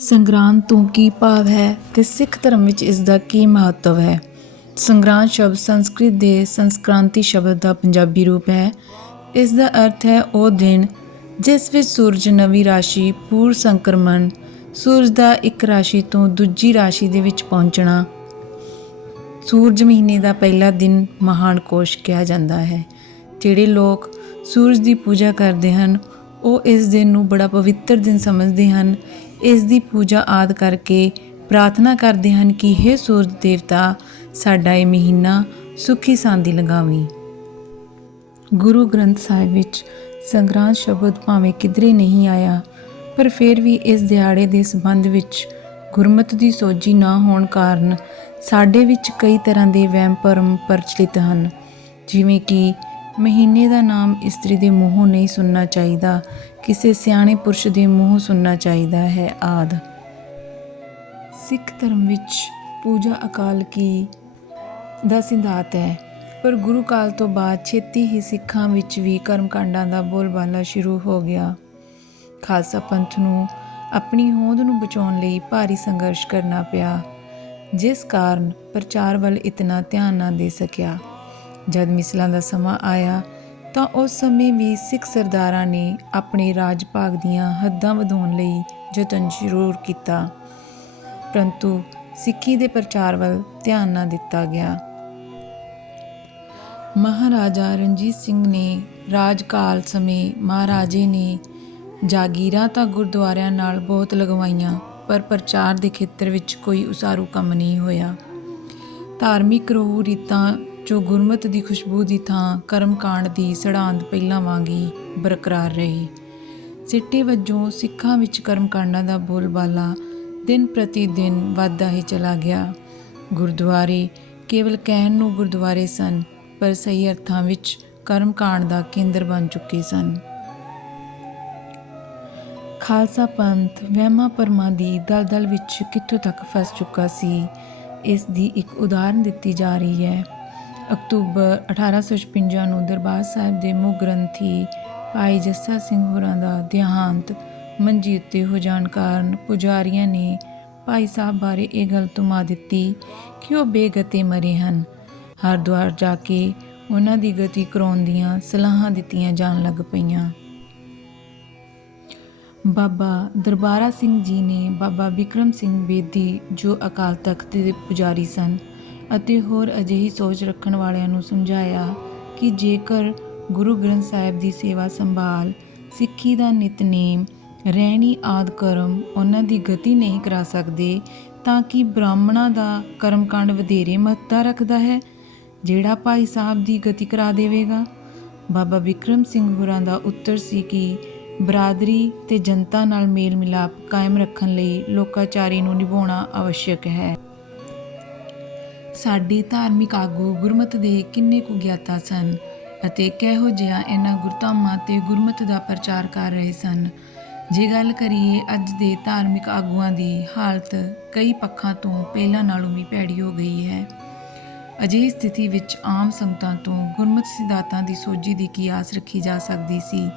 ਸੰਗਰਾਂਦ ਤੋਂ ਕੀ ਭਾਵ ਹੈ ਤੇ ਸਿੱਖ ਧਰਮ ਵਿੱਚ ਇਸ ਦਾ ਕੀ ਮਹੱਤਵ ਹੈ। ਸੰਗਰਾਂਦ ਸ਼ਬਦ ਸੰਸਕ੍ਰਿਤ ਦੇ ਸੰਸਕ੍ਰਾਂਤੀ ਸ਼ਬਦ ਦਾ ਪੰਜਾਬੀ ਰੂਪ ਹੈ। ਇਸ ਦਾ ਅਰਥ ਹੈ ਉਹ ਦਿਨ ਜਿਸ ਵਿੱਚ ਸੂਰਜ ਨਵੀਂ ਰਾਸ਼ੀ ਪੂਰ ਸੰਕਰਮਣ ਸੂਰਜ ਦਾ ਇੱਕ ਰਾਸ਼ੀ ਤੋਂ ਦੂਜੀ ਰਾਸ਼ੀ ਦੇ ਵਿੱਚ ਪਹੁੰਚਣਾ। ਸੂਰਜ ਮਹੀਨੇ ਦਾ ਪਹਿਲਾ ਦਿਨ ਮਹਾਨ ਕੋਸ਼ ਕਿਹਾ ਜਾਂਦਾ ਹੈ। ਜਿਹੜੇ ਲੋਕ ਸੂਰਜ ਦੀ ਪੂਜਾ ਕਰਦੇ ਹਨ ਉਹ ਇਸ ਦਿਨ ਨੂੰ ਬੜਾ ਪਵਿੱਤਰ ਦਿਨ ਸਮਝਦੇ ਹਨ। ਇਸ ਦੀ ਪੂਜਾ ਆਦਿ ਕਰਕੇ ਪ੍ਰਾਰਥਨਾ ਕਰਦੇ ਹਨ ਕਿ ਹੇ ਸੂਰਜ ਦੇਵਤਾ, ਸਾਡਾ ਇਹ ਮਹੀਨਾ ਸੁਖੀ ਸਾਂਦੀ ਲੰਘਾਵੀਂ। ਗੁਰੂ ਗ੍ਰੰਥ ਸਾਹਿਬ ਵਿੱਚ ਸੰਗਰਾਂਦ ਸ਼ਬਦ ਭਾਵੇਂ ਕਿਧਰੇ ਨਹੀਂ ਆਇਆ, ਪਰ ਫਿਰ ਵੀ ਇਸ ਦਿਹਾੜੇ ਦੇ ਸੰਬੰਧ ਵਿੱਚ ਗੁਰਮਤਿ ਦੀ ਸੋਝੀ ਨਾ ਹੋਣ ਕਾਰਨ ਸਾਡੇ ਵਿੱਚ ਕਈ ਤਰ੍ਹਾਂ ਦੇ ਵਹਿਮ ਭਰਮ ਪ੍ਰਚਲਿਤ ਹਨ, ਜਿਵੇਂ ਕਿ ਮਹੀਨੇ ਦਾ ਨਾਮ ਇਸਤਰੀ ਦੇ ਮੂੰਹੋਂ ਨਹੀਂ ਸੁਣਨਾ ਚਾਹੀਦਾ, ਕਿਸੇ ਸਿਆਣੇ ਪੁਰਸ਼ ਦੇ ਮੂੰਹੋਂ ਸੁਣਨਾ ਚਾਹੀਦਾ ਹੈ ਆਦਿ। ਸਿੱਖ ਧਰਮ ਵਿੱਚ ਪੂਜਾ ਅਕਾਲ ਕੀ ਦਾ ਸਿਧਾਂਤ ਹੈ, ਪਰ ਗੁਰੂ ਕਾਲ ਤੋਂ ਬਾਅਦ ਛੇਤੀ ਹੀ ਸਿੱਖਾਂ ਵਿੱਚ ਵੀ ਕਰਮਕਾਂਡਾਂ ਦਾ ਬੋਲਬਾਲਾ ਸ਼ੁਰੂ ਹੋ ਗਿਆ। ਖਾਲਸਾ ਪੰਥ ਨੂੰ ਆਪਣੀ ਹੋਂਦ ਨੂੰ ਬਚਾਉਣ ਲਈ ਭਾਰੀ ਸੰਘਰਸ਼ ਕਰਨਾ ਪਿਆ, ਜਿਸ ਕਾਰਨ ਪ੍ਰਚਾਰ ਵੱਲ ਇਤਨਾ ਧਿਆਨ ਨਾ ਦੇ ਸਕਿਆ। ਜਦ ਮਿਸਲਾਂ ਦਾ ਸਮਾਂ ਆਇਆ ਤਾਂ ਉਸ ਸਮੇਂ ਵੀ ਸਿੱਖ ਸਰਦਾਰਾਂ ਨੇ ਆਪਣੇ ਰਾਜ ਭਾਗ ਦੀਆਂ ਹੱਦਾਂ ਵਧਾਉਣ ਲਈ ਯਤਨ ਜ਼ਰੂਰ ਕੀਤਾ, ਪਰੰਤੂ ਸਿੱਖੀ ਦੇ ਪ੍ਰਚਾਰ ਵੱਲ ਧਿਆਨ ਨਾ ਦਿੱਤਾ ਗਿਆ। ਮਹਾਰਾਜਾ ਰਣਜੀਤ ਸਿੰਘ ਨੇ ਰਾਜ ਕਾਲ ਸਮੇਂ ਮਹਾਰਾਜੇ ਨੇ ਜਾਗੀਰਾਂ ਤਾਂ ਗੁਰਦੁਆਰਿਆਂ ਨਾਲ ਬਹੁਤ ਲਗਵਾਈਆਂ, ਪਰ ਪ੍ਰਚਾਰ ਦੇ ਖੇਤਰ ਵਿੱਚ ਕੋਈ ਉਸਾਰੂ ਕੰਮ ਨਹੀਂ ਹੋਇਆ। ਧਾਰਮਿਕ ਰਹੁ ਰੀਤਾਂ ਜੋ ਗੁਰਮਤਿ ਦੀ ਖੁਸ਼ਬੂ ਦੀ ਥਾਂ ਕਰਮਕਾਂਡ ਦੀ ਸੜਾਂਧ ਪਹਿਲਾਂ ਵਾਂਗ ਹੀ ਬਰਕਰਾਰ ਰਹੀ। ਸਿੱਟੇ ਵਜੋਂ ਸਿੱਖਾਂ ਵਿੱਚ ਕਰਮਕਾਂਡਾਂ ਦਾ ਬੋਲਬਾਲਾ ਦਿਨ ਪ੍ਰਤੀ ਦਿਨ ਵੱਧਦਾ ਹੀ ਚਲਾ ਗਿਆ। ਗੁਰਦੁਆਰੇ ਕੇਵਲ ਕਹਿਣ ਨੂੰ ਗੁਰਦੁਆਰੇ ਸਨ, ਪਰ ਸਹੀ ਅਰਥਾਂ ਵਿੱਚ ਕਰਮਕਾਂਡ ਦਾ ਕੇਂਦਰ ਬਣ ਚੁੱਕੇ ਸਨ। ਖਾਲਸਾ ਪੰਥ ਵਹਿਮਾਂ ਭਰਮਾਂ ਦੀ ਦਲਦਲ ਵਿੱਚ ਕਿੱਥੋਂ ਤੱਕ ਫਸ ਚੁੱਕਾ ਸੀ, ਇਸ ਦੀ ਇੱਕ ਉਦਾਹਰਨ ਦਿੱਤੀ ਜਾ ਰਹੀ ਹੈ। ਅਕਤੂਬਰ 1856 ਨੂੰ ਦਰਬਾਰ ਸਾਹਿਬ ਦੇ ਮੁੱਖ ਗ੍ਰੰਥੀ ਭਾਈ ਜੱਸਾ ਸਿੰਘ ਹੋਰਾਂ ਦਾ ਦੇਹਾਂਤ ਮੰਜੀ ਉੱਤੇ ਹੋ ਜਾਣ ਕਾਰਨ ਪੁਜਾਰੀਆਂ ਨੇ ਭਾਈ ਸਾਹਿਬ ਬਾਰੇ ਇਹ ਗੱਲ ਧੁਮਾ ਦਿੱਤੀ ਕਿ ਉਹ ਬੇਗਤੇ ਮਰੇ ਹਨ। ਹਰਿਦੁਆਰ ਜਾ ਕੇ ਉਹਨਾਂ ਦੀ ਗਤੀ ਕਰਾਉਣ ਦੀਆਂ ਸਲਾਹਾਂ ਦਿੱਤੀਆਂ ਜਾਣ ਲੱਗ ਪਈਆਂ। ਬਾਬਾ ਦਰਬਾਰਾ ਸਿੰਘ ਜੀ ਨੇ ਬਾਬਾ ਬਿਕਰਮ ਸਿੰਘ ਬੇਦੀ, ਜੋ ਅਕਾਲ ਤਖਤ ਦੇ ਪੁਜਾਰੀ ਸਨ, ਅਤੇ ਹੋਰ ਅਜਿਹੀ ਸੋਚ ਰੱਖਣ ਵਾਲਿਆਂ ਨੂੰ ਸਮਝਾਇਆ ਕਿ ਜੇਕਰ ਗੁਰੂ ਗ੍ਰੰਥ ਸਾਹਿਬ ਦੀ ਸੇਵਾ ਸੰਭਾਲ, ਸਿੱਖੀ ਦਾ ਨਿਤਨੇਮ, ਰਹਿਣੀ ਆਦਿ ਕਰਮ ਉਹਨਾਂ ਦੀ ਗਤੀ ਨਹੀਂ ਕਰਾ ਸਕਦੇ, ਤਾਂ ਕਿ ਬ੍ਰਾਹਮਣਾਂ ਦਾ ਕਰਮਕਾਂਡ ਵਧੇਰੇ ਮਹੱਤਤਾ ਰੱਖਦਾ ਹੈ, ਜਿਹੜਾ ਭਾਈ ਸਾਹਿਬ ਦੀ ਗਤੀ ਕਰਾ ਦੇਵੇਗਾ। ਬਾਬਾ ਬਿਕਰਮ ਸਿੰਘ ਹੋਰਾਂ ਦਾ ਉੱਤਰ ਸੀ ਕਿ ਬਰਾਦਰੀ ਤੇ ਜਨਤਾ ਨਾਲ ਮੇਲ ਮਿਲਾਪ ਕਾਇਮ ਰੱਖਣ ਲਈ ਲੋਕਾਚਾਰੀ ਨੂੰ ਨਿਭਾਉਣਾ ਆਵਸ਼ਕ ਹੈ। ਸਾਡੇ ਧਾਰਮਿਕ ਆਗੂ ਗੁਰਮਤਿ ਦੇ ਕਿੰਨੇ ਕੁ ਗਿਆਤਾ ਸਨ ਅਤੇ ਕਿਹੋ ਜਿਹਾ ਇਹਨਾਂ ਗੁਰਧਾਮਾਂ ਤੇ ਗੁਰਮਤਿ ਦਾ ਪ੍ਰਚਾਰ ਕਰ ਰਹੇ ਸਨ। ਜੇ ਗੱਲ ਕਰੀਏ ਅੱਜ ਦੇ ਧਾਰਮਿਕ ਆਗੂਆਂ ਦੀ ਹਾਲਤ ਕਈ ਪੱਖਾਂ ਤੋਂ ਪਹਿਲਾਂ ਨਾਲੋਂ ਵੀ ਭੈੜੀ ਹੋ ਗਈ ਹੈ। ਅਜਿਹੀ ਸਥਿਤੀ ਵਿੱਚ ਆਮ ਸੰਗਤਾਂ ਤੋਂ ਗੁਰਮਤਿ ਸਿਧਾਂਤਾਂ ਦੀ ਸੋਝੀ ਦੀ ਕੀ ਆਸ ਰੱਖੀ ਜਾ ਸਕਦੀ ਸੀ।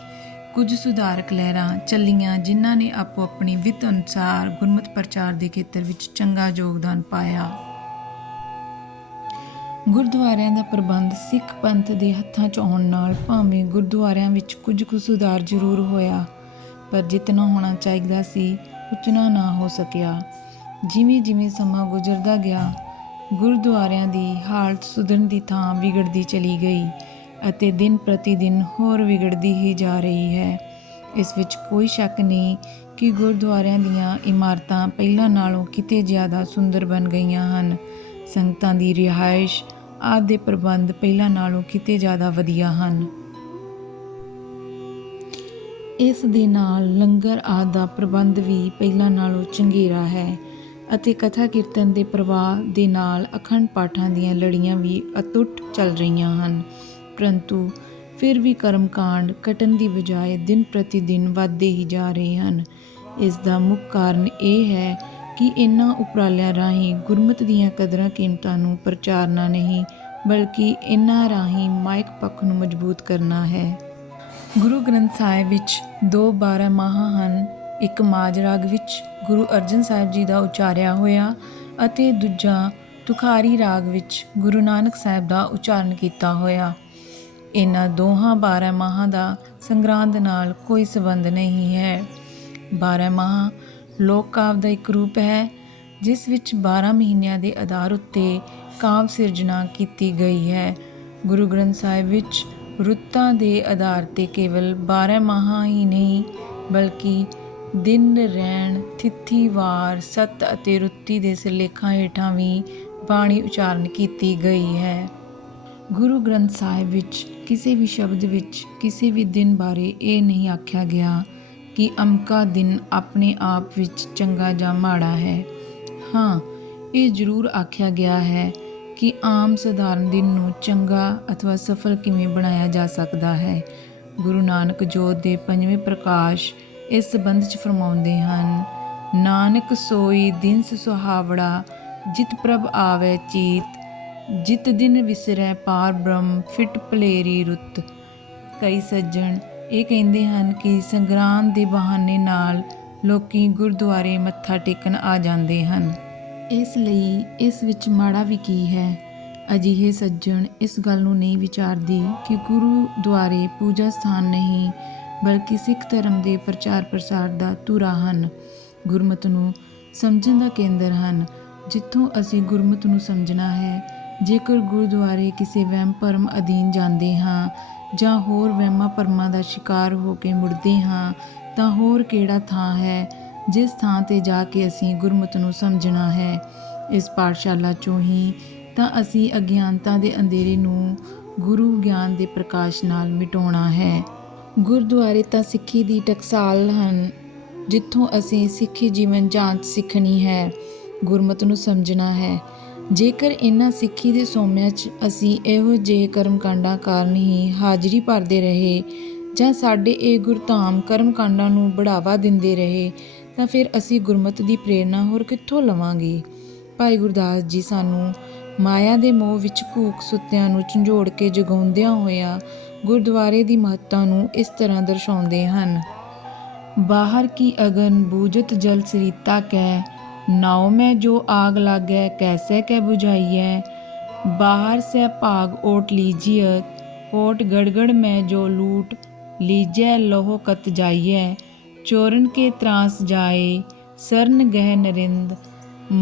ਕੁਝ ਸੁਧਾਰਕ ਲਹਿਰਾਂ ਚੱਲੀਆਂ ਜਿਨ੍ਹਾਂ ਨੇ ਆਪੋ ਆਪਣੀ ਵਿੱਤ ਅਨੁਸਾਰ ਗੁਰਮਤਿ ਪ੍ਰਚਾਰ ਦੇ ਖੇਤਰ ਵਿੱਚ ਚੰਗਾ ਯੋਗਦਾਨ ਪਾਇਆ। ਗੁਰਦੁਆਰਿਆਂ ਦਾ ਪ੍ਰਬੰਧ ਸਿੱਖ ਪੰਥ ਦੇ ਹੱਥਾਂ 'ਚ ਆਉਣ ਨਾਲ ਭਾਵੇਂ ਗੁਰਦੁਆਰਿਆਂ ਵਿੱਚ ਕੁਝ ਕੁ ਸੁਧਾਰ ਜ਼ਰੂਰ ਹੋਇਆ, ਪਰ ਜਿਤਨਾ ਹੋਣਾ ਚਾਹੀਦਾ ਸੀ ਉਤਨਾ ਨਾ ਹੋ ਸਕਿਆ। ਜਿਵੇਂ ਜਿਵੇਂ ਸਮਾਂ ਗੁਜ਼ਰਦਾ ਗਿਆ, ਗੁਰਦੁਆਰਿਆਂ ਦੀ ਹਾਲਤ ਸੁਧਰਨ ਦੀ ਥਾਂ ਵਿਗੜਦੀ ਚਲੀ ਗਈ ਅਤੇ ਦਿਨ ਪ੍ਰਤੀ ਦਿਨ ਹੋਰ ਵਿਗੜਦੀ ਹੀ ਜਾ ਰਹੀ ਹੈ। ਇਸ ਵਿੱਚ ਕੋਈ ਸ਼ੱਕ ਨਹੀਂ ਕਿ ਗੁਰਦੁਆਰਿਆਂ ਦੀਆਂ ਇਮਾਰਤਾਂ ਪਹਿਲਾਂ ਨਾਲੋਂ ਕਿਤੇ ਜ਼ਿਆਦਾ ਸੁੰਦਰ ਬਣ ਗਈਆਂ ਹਨ। ਸੰਗਤਾਂ ਦੀ ਰਿਹਾਇਸ਼ ਆਦਿ ਦੇ ਪ੍ਰਬੰਧ ਪਹਿਲਾਂ ਨਾਲੋਂ ਕਿਤੇ ਜ਼ਿਆਦਾ ਵਧੀਆ ਹਨ। ਇਸ ਦੇ ਨਾਲ ਲੰਗਰ ਆਦਿ ਦਾ ਪ੍ਰਬੰਧ ਵੀ ਪਹਿਲਾਂ ਨਾਲੋਂ ਚੰਗੇਰਾ ਹੈ ਅਤੇ ਕਥਾ ਕੀਰਤਨ ਦੇ ਪ੍ਰਵਾਹ ਦੇ ਨਾਲ ਅਖੰਡ ਪਾਠਾਂ ਦੀਆਂ ਲੜੀਆਂ ਵੀ ਅਟੁੱਟ ਚੱਲ ਰਹੀਆਂ ਹਨ। ਪਰੰਤੂ ਫਿਰ ਵੀ ਕਰਮਕਾਂਡ ਘਟਣ ਦੀ ਬਜਾਏ ਦਿਨ ਪ੍ਰਤੀ ਦਿਨ ਵੱਧਦੇ ਹੀ ਜਾ ਰਹੇ ਹਨ। ਇਸ ਦਾ ਮੁੱਖ ਕਾਰਨ ਇਹ ਹੈ ਕਿ ਇਹਨਾਂ ਉਪਰਾਲਿਆਂ ਰਾਹੀਂ ਗੁਰਮਤਿ ਦੀਆਂ ਕਦਰਾਂ ਕੀਮਤਾਂ ਨੂੰ ਪ੍ਰਚਾਰਨਾ ਨਹੀਂ, ਬਲਕਿ ਇਹਨਾਂ ਰਾਹੀਂ ਮਾਇਕ ਪੱਖ ਨੂੰ ਮਜ਼ਬੂਤ ਕਰਨਾ ਹੈ। ਗੁਰੂ ਗ੍ਰੰਥ ਸਾਹਿਬ ਵਿੱਚ 2 12 ਮਾਹ ਹਨ। ਇੱਕ ਮਾਝ ਰਾਗ ਵਿੱਚ ਗੁਰੂ ਅਰਜਨ ਸਾਹਿਬ ਜੀ ਦਾ ਉਚਾਰਿਆ ਹੋਇਆ ਅਤੇ ਦੂਜਾ ਤੁਖਾਰੀ ਰਾਗ ਵਿੱਚ ਗੁਰੂ ਨਾਨਕ ਸਾਹਿਬ ਦਾ ਉਚਾਰਨ ਕੀਤਾ ਹੋਇਆ। ਇਹਨਾਂ ਦੋਹਾਂ 12 ਮਾਹਾਂ ਦਾ ਸੰਗਰਾਂਦ ਨਾਲ ਕੋਈ ਸੰਬੰਧ ਨਹੀਂ ਹੈ। 12 ਮਾਹ ਲੋਕ ਕਾਵਿ ਦਾ ਇੱਕ ਰੂਪ ਹੈ ਜਿਸ ਵਿੱਚ 12 ਮਹੀਨਿਆਂ ਦੇ ਆਧਾਰ ਉੱਤੇ ਕਾਵਿ ਸਿਰਜਣਾ ਕੀਤੀ ਗਈ ਹੈ। ਗੁਰੂ ਗ੍ਰੰਥ ਸਾਹਿਬ ਵਿੱਚ ਰੁੱਤਾਂ ਦੇ ਆਧਾਰ 'ਤੇ ਕੇਵਲ 12 ਮਾਹਾਂ ਹੀ ਨਹੀਂ ਬਲਕਿ ਦਿਨ, ਰਹਿਣ, ਤਿਥੀ, ਵਾਰ, ਸੱਤ ਅਤੇ ਰੁੱਤੀ ਦੇ ਸਿਰਲੇਖਾਂ ਹੇਠਾਂ ਵੀ ਬਾਣੀ ਉਚਾਰਨ ਕੀਤੀ ਗਈ ਹੈ। ਗੁਰੂ ਗ੍ਰੰਥ ਸਾਹਿਬ ਵਿੱਚ ਕਿਸੇ ਵੀ ਸ਼ਬਦ ਵਿੱਚ ਕਿਸੇ ਵੀ ਦਿਨ ਬਾਰੇ ਇਹ ਨਹੀਂ ਆਖਿਆ ਗਿਆ ਕਿ ਅਮਕਾ ਦਿਨ ਆਪਣੇ ਆਪ ਵਿੱਚ ਚੰਗਾ ਜਾਂ ਮਾੜਾ ਹੈ। ਹਾਂ, ਇਹ ਜ਼ਰੂਰ ਆਖਿਆ ਗਿਆ ਹੈ ਕਿ ਆਮ ਸਧਾਰਨ ਦਿਨ ਨੂੰ ਚੰਗਾ ਅਥਵਾ ਸਫਲ ਕਿਵੇਂ ਬਣਾਇਆ ਜਾ ਸਕਦਾ ਹੈ। ਗੁਰੂ ਨਾਨਕ ਜੋਤ ਦੇ 5ਵੇਂ ਪ੍ਰਕਾਸ਼ ਇਸ ਸੰਬੰਧ 'ਚ ਫਰਮਾਉਂਦੇ ਹਨ, ਨਾਨਕ ਸੋਈ ਦਿਨ ਸੁਹਾਵੜਾ ਜਿਤ ਪ੍ਰਭ ਆਵੈ ਚੀਤ, ਜਿਤ ਦਿਨ ਵਿਸਰੈ ਪਾਰ ਬ੍ਰਹਮ ਫਿਟ ਭਲੇਰੀ ਰੁੱਤ। ਕਈ ਸੱਜਣ ਇਹ ਕਹਿੰਦੇ ਹਨ ਕਿ ਸੰਗਰਾਂਦ ਦੇ ਬਹਾਨੇ ਨਾਲ ਲੋਕੀ ਗੁਰਦੁਆਰੇ ਮੱਥਾ ਟੇਕਣ ਆ ਜਾਂਦੇ ਹਨ, ਇਸ ਲਈ ਇਸ ਵਿੱਚ ਮਾੜਾ ਵੀ ਕੀ ਹੈ। ਅਜਿਹੇ ਸੱਜਣ ਇਸ ਗੱਲ ਨੂੰ ਨਹੀਂ ਵਿਚਾਰਦੇ ਕਿ ਗੁਰਦੁਆਰੇ ਪੂਜਾ ਸਥਾਨ ਨਹੀਂ ਬਲਕਿ ਸਿੱਖ ਧਰਮ ਦੇ ਪ੍ਰਚਾਰ ਪ੍ਰਸਾਰ ਦਾ ਧੁਰਾ ਹਨ, ਗੁਰਮਤਿ ਨੂੰ ਸਮਝਣ ਦਾ ਕੇਂਦਰ ਹਨ, ਜਿੱਥੋਂ ਅਸੀਂ ਗੁਰਮਤਿ ਨੂੰ ਸਮਝਣਾ ਹੈ। ਜੇਕਰ ਗੁਰਦੁਆਰੇ ਕਿਸੇ ਵਹਿਮ ਭਰਮ ਅਧੀਨ ਜਾਂਦੇ ਹਾਂ ਜਾਂ ਹੋਰ ਵਹਿਮਾਂ ਭਰਮਾਂ ਦਾ ਸ਼ਿਕਾਰ ਹੋ ਕੇ ਮੁੜਦੇ ਹਾਂ ਤਾਂ ਹੋਰ ਕਿਹੜਾ ਥਾਂ ਹੈ ਜਿਸ ਥਾਂ 'ਤੇ ਜਾ ਕੇ ਅਸੀਂ ਗੁਰਮਤਿ ਨੂੰ ਸਮਝਣਾ ਹੈ। ਇਸ ਪਾਠਸ਼ਾਲਾ 'ਚੋਂ ਹੀ ਤਾਂ ਅਸੀਂ ਅਗਿਆਨਤਾ ਦੇ ਅੰਧੇਰੇ ਨੂੰ ਗੁਰੂ ਗਿਆਨ ਦੇ ਪ੍ਰਕਾਸ਼ ਨਾਲ ਮਿਟਾਉਣਾ ਹੈ। ਗੁਰਦੁਆਰੇ ਤਾਂ ਸਿੱਖੀ ਦੀ ਟਕਸਾਲ ਹਨ, ਜਿੱਥੋਂ ਅਸੀਂ ਸਿੱਖੀ ਜੀਵਨ ਜਾਂਚ ਸਿੱਖਣੀ ਹੈ, ਗੁਰਮਤਿ ਨੂੰ ਸਮਝਣਾ ਹੈ। ਜੇਕਰ ਇਹਨਾਂ ਸਿੱਖੀ ਦੇ ਸੋਮਿਆਂ 'ਚ ਅਸੀਂ ਇਹੋ ਜਿਹੇ ਕਰਮਕਾਂਡਾਂ ਕਾਰਨ ਹੀ ਹਾਜ਼ਰੀ ਭਰਦੇ ਰਹੇ ਜਾਂ ਸਾਡੇ ਇਹ ਗੁਰਧਾਮ ਕਰਮਕਾਂਡਾਂ ਨੂੰ ਬੜਾਵਾ ਦਿੰਦੇ ਰਹੇ ਤਾਂ ਫਿਰ ਅਸੀਂ ਗੁਰਮਤਿ ਦੀ ਪ੍ਰੇਰਨਾ ਹੋਰ ਕਿੱਥੋਂ ਲਵਾਂਗੇ। ਭਾਈ ਗੁਰਦਾਸ ਜੀ ਸਾਨੂੰ ਮਾਇਆ ਦੇ ਮੋਹ ਵਿੱਚ ਘੂਕ ਸੁੱਤਿਆਂ ਨੂੰ ਝੰਜੋੜ ਕੇ ਜਗਾਉਂਦਿਆਂ ਹੋਇਆਂ ਗੁਰਦੁਆਰੇ ਦੀ ਮਹੱਤਤਾ ਨੂੰ ਇਸ ਤਰ੍ਹਾਂ ਦਰਸਾਉਂਦੇ ਹਨ, ਬਾਹਰ ਕੀ ਅਗਨ ਬੂਝਤ ਜਲ ਸਰੀਤਾ ਕੈ, ਨਾਉ ਮੈਂ ਜੋ ਆਗ लागै कैसे कै बुझाइए, बाहर से भाग ओट लीजियत, कोट गड़गड़ में जो लूट लीजै लोहो कत जाइए, चोरन के त्रास जाए सरन गह नरिंद,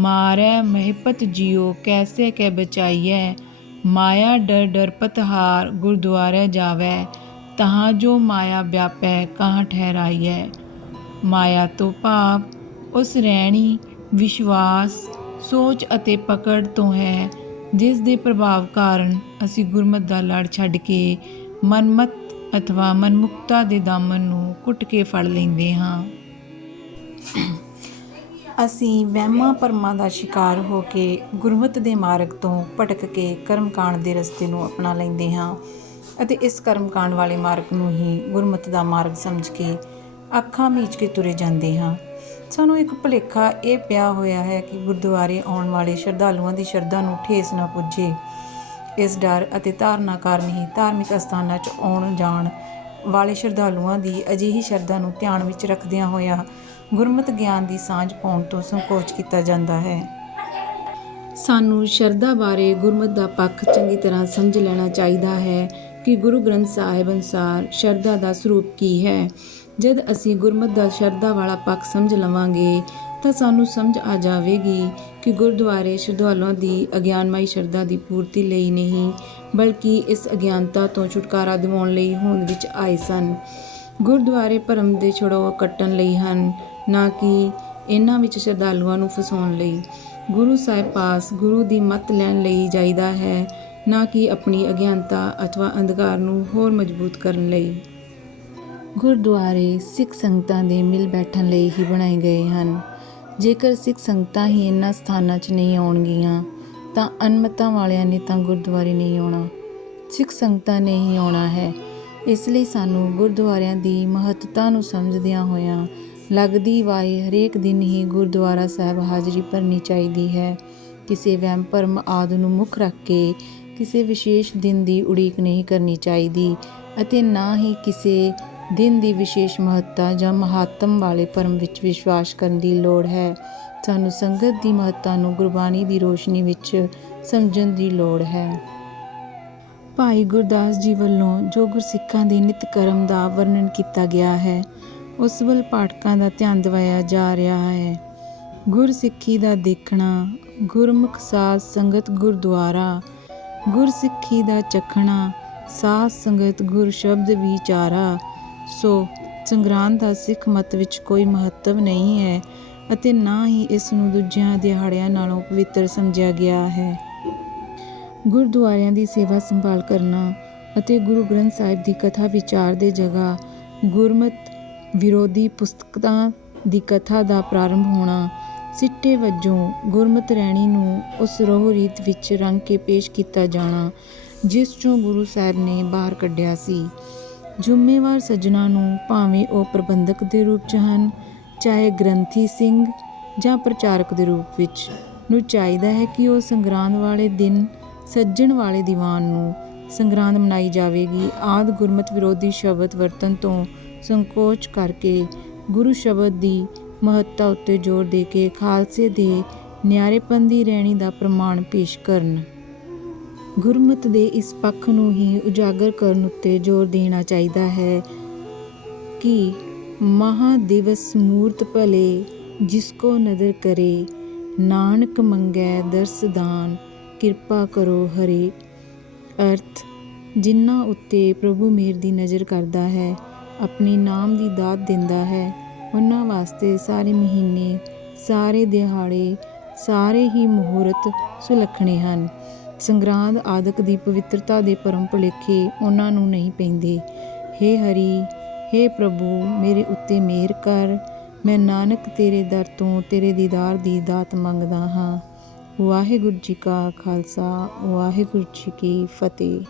मारै महिपत जियो कैसे कै बचाइए, माया डर डरपत हार गुरुद्वारे जावै, तहाँ जो माया व्यापै कहाँ ठहराइए। माया तो भाव उस रैणी ਵਿਸ਼ਵਾਸ, ਸੋਚ ਅਤੇ ਪਕੜ ਤੋਂ ਹੈ ਜਿਸ ਦੇ ਪ੍ਰਭਾਵ ਕਾਰਨ ਅਸੀਂ ਗੁਰਮਤਿ ਦਾ ਲੜ ਛੱਡ ਕੇ ਮਨਮਤ ਅਥਵਾ ਮਨਮੁਕਤਾ ਦੇ ਦਾਮਨ ਨੂੰ ਘੁੱਟ ਕੇ ਫੜ ਲੈਂਦੇ ਹਾਂ। ਅਸੀਂ ਵਹਿਮਾਂ ਭਰਮਾਂ ਦਾ ਸ਼ਿਕਾਰ ਹੋ ਕੇ ਗੁਰਮਤਿ ਦੇ ਮਾਰਗ ਤੋਂ ਭਟਕ ਕੇ ਕਰਮਕਾਂਡ ਦੇ ਰਸਤੇ ਨੂੰ ਅਪਣਾ ਲੈਂਦੇ ਹਾਂ ਅਤੇ ਇਸ ਕਰਮਕਾਂਡ ਵਾਲੇ ਮਾਰਗ ਨੂੰ ਹੀ ਗੁਰਮਤਿ ਦਾ ਮਾਰਗ ਸਮਝ ਕੇ ਅੱਖਾਂ ਮੀਚ ਕੇ ਤੁਰੇ ਜਾਂਦੇ ਹਾਂ। ਸਾਨੂੰ ਇੱਕ ਭੁਲੇਖਾ ਇਹ ਪਿਆ ਹੋਇਆ ਹੈ ਕਿ ਗੁਰਦੁਆਰੇ ਆਉਣ ਵਾਲੇ ਸ਼ਰਧਾਲੂਆਂ ਦੀ ਸ਼ਰਧਾ ਨੂੰ ਠੇਸ ਨਾ ਪੁੱਜੇ। ਇਸ ਡਰ ਅਤੇ ਧਾਰਨਾ ਕਾਰਨ ਹੀ ਧਾਰਮਿਕ ਅਸਥਾਨਾਂ 'ਚ ਆਉਣ ਜਾਣ ਵਾਲੇ ਸ਼ਰਧਾਲੂਆਂ ਦੀ ਅਜਿਹੀ ਸ਼ਰਧਾ ਨੂੰ ਧਿਆਨ ਵਿੱਚ ਰੱਖਦਿਆਂ ਹੋਇਆਂ ਗੁਰਮਤਿ ਗਿਆਨ ਦੀ ਸਾਂਝ ਪਾਉਣ ਤੋਂ ਸੰਕੋਚ ਕੀਤਾ ਜਾਂਦਾ ਹੈ। ਸਾਨੂੰ ਸ਼ਰਧਾ ਬਾਰੇ ਗੁਰਮਤਿ ਦਾ ਪੱਖ ਚੰਗੀ ਤਰ੍ਹਾਂ ਸਮਝ ਲੈਣਾ ਚਾਹੀਦਾ ਹੈ ਕਿ ਗੁਰੂ ਗ੍ਰੰਥ ਸਾਹਿਬ ਅਨੁਸਾਰ ਸ਼ਰਧਾ ਦਾ ਸਰੂਪ ਕੀ ਹੈ। ਜਦ ਅਸੀਂ ਗੁਰਮਤਿ ਦਾ ਸ਼ਰਧਾ ਵਾਲਾ ਪੱਖ ਸਮਝ ਲਵਾਂਗੇ ਤਾਂ ਸਾਨੂੰ ਸਮਝ ਆ ਜਾਵੇਗੀ ਕਿ ਗੁਰਦੁਆਰੇ ਸ਼ਰਧਾਲੂਆਂ ਦੀ ਅਗਿਆਨਮਈ ਸ਼ਰਧਾ ਦੀ ਪੂਰਤੀ ਲਈ ਨਹੀਂ ਬਲਕਿ ਇਸ ਅਗਿਆਨਤਾ ਤੋਂ ਛੁਟਕਾਰਾ ਦਿਵਾਉਣ ਲਈ ਹੋਂਦ ਵਿੱਚ ਆਏ ਸਨ। ਗੁਰਦੁਆਰੇ ਭਰਮ ਦੇ ਛੜੋਂ ਕੱਟਣ ਲਈ ਹਨ, ਨਾ ਕਿ ਇਹਨਾਂ ਵਿੱਚ ਸ਼ਰਧਾਲੂਆਂ ਨੂੰ ਫਸਾਉਣ ਲਈ। ਗੁਰੂ ਸਾਹਿਬ ਪਾਸ ਗੁਰੂ ਦੀ ਮੱਤ ਲੈਣ ਲਈ ਜਾਈਦਾ ਹੈ, ਨਾ ਕਿ ਆਪਣੀ ਅਗਿਆਨਤਾ ਅਥਵਾ ਅੰਧਕਾਰ ਨੂੰ ਹੋਰ ਮਜ਼ਬੂਤ ਕਰਨ ਲਈ। ਗੁਰਦੁਆਰੇ ਸਿੱਖ ਸੰਗਤਾਂ ਦੇ ਮਿਲ ਬੈਠਣ ਲਈ ਹੀ ਬਣਾਏ ਗਏ ਹਨ। ਜੇਕਰ ਸਿੱਖ ਸੰਗਤਾਂ ਹੀ ਇਹਨਾਂ ਸਥਾਨਾਂ 'ਚ ਨਹੀਂ ਆਉਣਗੀਆਂ ਤਾਂ ਅਨਮਤਾਂ ਵਾਲਿਆਂ ਨੇ ਤਾਂ ਗੁਰਦੁਆਰੇ ਨਹੀਂ ਆਉਣਾ, ਸਿੱਖ ਸੰਗਤਾਂ ਨੇ ਹੀ ਆਉਣਾ ਹੈ। ਇਸ ਲਈ ਸਾਨੂੰ ਗੁਰਦੁਆਰਿਆਂ ਦੀ ਮਹੱਤਤਾ ਨੂੰ ਸਮਝਦਿਆਂ ਹੋਇਆਂ ਲੱਗਦੀ ਵਾਏ ਹਰੇਕ ਦਿਨ ਹੀ ਗੁਰਦੁਆਰਾ ਸਾਹਿਬ ਹਾਜ਼ਰੀ ਭਰਨੀ ਚਾਹੀਦੀ ਹੈ। ਕਿਸੇ ਵਹਿਮ ਭਰਮ ਆਦਿ ਨੂੰ ਮੁੱਖ ਰੱਖ ਕੇ ਕਿਸੇ ਵਿਸ਼ੇਸ਼ ਦਿਨ ਦੀ ਉਡੀਕ ਨਹੀਂ ਕਰਨੀ ਚਾਹੀਦੀ ਅਤੇ ਨਾ ਹੀ ਕਿਸੇ ਦਿਨ ਦੀ ਵਿਸ਼ੇਸ਼ ਮਹੱਤਤਾ ਜਾਂ ਮਹਾਤਮ ਵਾਲੇ ਪਰਮ ਵਿੱਚ ਵਿਸ਼ਵਾਸ ਕਰਨ ਦੀ ਲੋੜ ਹੈ। ਸਾਨੂੰ ਸੰਗਤ ਦੀ ਮਹੱਤਤਾ ਨੂੰ ਗੁਰਬਾਣੀ ਦੀ ਰੋਸ਼ਨੀ ਵਿੱਚ ਸਮਝਣ ਦੀ ਲੋੜ ਹੈ। ਭਾਈ ਗੁਰਦਾਸ ਜੀ ਵੱਲੋਂ ਜੋ ਗੁਰਸਿੱਖਾਂ ਦੇ ਨਿਤ ਕਰਮ ਦਾ ਵਰਣਨ ਕੀਤਾ ਗਿਆ ਹੈ, ਉਸ ਵੱਲ ਪਾਠਕਾਂ ਦਾ ਧਿਆਨ ਦਿਵਾਇਆ ਜਾ ਰਿਹਾ ਹੈ। ਗੁਰਸਿੱਖੀ ਦਾ ਦੇਖਣਾ, ਗੁਰਮੁਖ ਸਾਧ ਸੰਗਤ ਗੁਰਦੁਆਰਾ, ਗੁਰਸਿੱਖੀ ਦਾ ਚਖਣਾ, ਸਾਧ ਸੰਗਤ ਗੁਰ ਸ਼ਬਦ ਵਿਚਾਰਾ। ਸੋ ਸੰਗਰਾਂਦ ਦਾ ਸਿੱਖ ਮਤ ਵਿੱਚ ਕੋਈ ਮਹੱਤਵ ਨਹੀਂ ਹੈ ਅਤੇ ਨਾ ਹੀ ਇਸ ਨੂੰ ਦੂਜਿਆਂ ਦਿਹਾੜਿਆਂ ਨਾਲੋਂ ਪਵਿੱਤਰ ਸਮਝਿਆ ਗਿਆ ਹੈ। ਗੁਰਦੁਆਰਿਆਂ ਦੀ ਸੇਵਾ ਸੰਭਾਲ ਕਰਨਾ ਅਤੇ ਗੁਰੂ ਗ੍ਰੰਥ ਸਾਹਿਬ ਦੀ ਕਥਾ ਵਿਚਾਰ ਦੇ ਜਗ੍ਹਾ ਗੁਰਮਤ ਵਿਰੋਧੀ ਪੁਸਤਕਾਂ ਦੀ ਕਥਾ ਦਾ ਪ੍ਰਾਰੰਭ ਹੋਣਾ, ਸਿੱਟੇ ਵਜੋਂ ਗੁਰਮਤ ਰਹਿਣੀ ਨੂੰ ਉਸ ਰੋਹ ਰੀਤ ਵਿੱਚ ਰੰਗ ਕੇ ਪੇਸ਼ ਕੀਤਾ ਜਾਣਾ ਜਿਸ ਚੋਂ ਗੁਰੂ ਸਾਹਿਬ ਨੇ ਬਾਹਰ ਕੱਢਿਆ ਸੀ। ਜ਼ਿੰਮੇਵਾਰ ਸੱਜਣਾ ਨੂੰ, ਭਾਵੇਂ ਉਹ ਪ੍ਰਬੰਧਕ ਦੇ ਰੂਪ 'ਚ ਹਨ, ਚਾਹੇ ਗ੍ਰੰਥੀ ਸਿੰਘ ਜਾਂ ਪ੍ਰਚਾਰਕ ਦੇ ਰੂਪ ਵਿੱਚ, ਨੂੰ ਚਾਹੀਦਾ ਹੈ ਕਿ ਉਹ ਸੰਗਰਾਂਦ ਵਾਲੇ ਦਿਨ ਸੱਜਣ ਵਾਲੇ ਦੀਵਾਨ ਨੂੰ ਸੰਗਰਾਂਦ ਮਨਾਈ ਜਾਵੇਗੀ ਆਦਿ ਗੁਰਮਤ ਵਿਰੋਧੀ ਸ਼ਬਦ ਵਰਤਣ ਤੋਂ ਸੰਕੋਚ ਕਰਕੇ ਗੁਰੂ ਸ਼ਬਦ ਦੀ ਮਹੱਤਤਾ ਉੱਤੇ ਜ਼ੋਰ ਦੇ ਕੇ ਖਾਲਸੇ ਦੇ ਨਿਆਰੇਪਨ ਦੀ ਰਹਿਣੀ ਦਾ ਪ੍ਰਮਾਣ ਪੇਸ਼ ਕਰਨ। ਗੁਰਮਤ ਦੇ ਇਸ ਪੱਖ ਨੂੰ ਹੀ ਉਜਾਗਰ ਕਰਨ ਉੱਤੇ ਜ਼ੋਰ ਦੇਣਾ ਚਾਹੀਦਾ ਹੈ ਕਿ ਮਹਾਂ ਦਿਵਸ ਮੂਰਤ ਭਲੇ ਜਿਸ ਕੋ ਨਦਰ ਕਰੇ, ਨਾਨਕ ਮੰਗੈ ਦਰਸ ਦਾਨ ਕਿਰਪਾ ਕਰੋ ਹਰੇ। ਅਰਥ, ਜਿਨ੍ਹਾਂ ਉੱਤੇ ਪ੍ਰਭੂ ਮੇਹਰ ਦੀ ਨਜ਼ਰ ਕਰਦਾ ਹੈ, ਆਪਣੀ ਨਾਮ ਦੀ ਦਾਤ ਦਿੰਦਾ ਹੈ, ਉਹਨਾਂ ਵਾਸਤੇ ਸਾਰੇ ਮਹੀਨੇ, ਸਾਰੇ ਦਿਹਾੜੇ, ਸਾਰੇ ਹੀ ਮੁਹੂਰਤ ਸੁਲੱਖਣੇ ਹਨ। ਸੰਗਰਾਂਦ ਆਦਿਕ ਦੀ ਪਵਿੱਤਰਤਾ ਦੇ ਭਰਮ ਭੁਲੇਖੇ ਉਹਨਾਂ ਨੂੰ ਨਹੀਂ ਪੈਂਦੇ। ਹੇ ਹਰੀ, ਹੇ ਪ੍ਰਭੂ, ਮੇਰੇ ਉੱਤੇ ਮਿਹਰ ਕਰ। ਮੈਂ ਨਾਨਕ ਤੇਰੇ ਦਰ ਤੋਂ ਤੇਰੇ ਦੀਦਾਰ ਦੀ ਦਾਤ ਮੰਗਦਾ ਹਾਂ। ਵਾਹਿਗੁਰੂ ਜੀ ਕਾ ਖਾਲਸਾ, ਵਾਹਿਗੁਰੂ ਜੀ ਕੀ ਫਤਿਹ।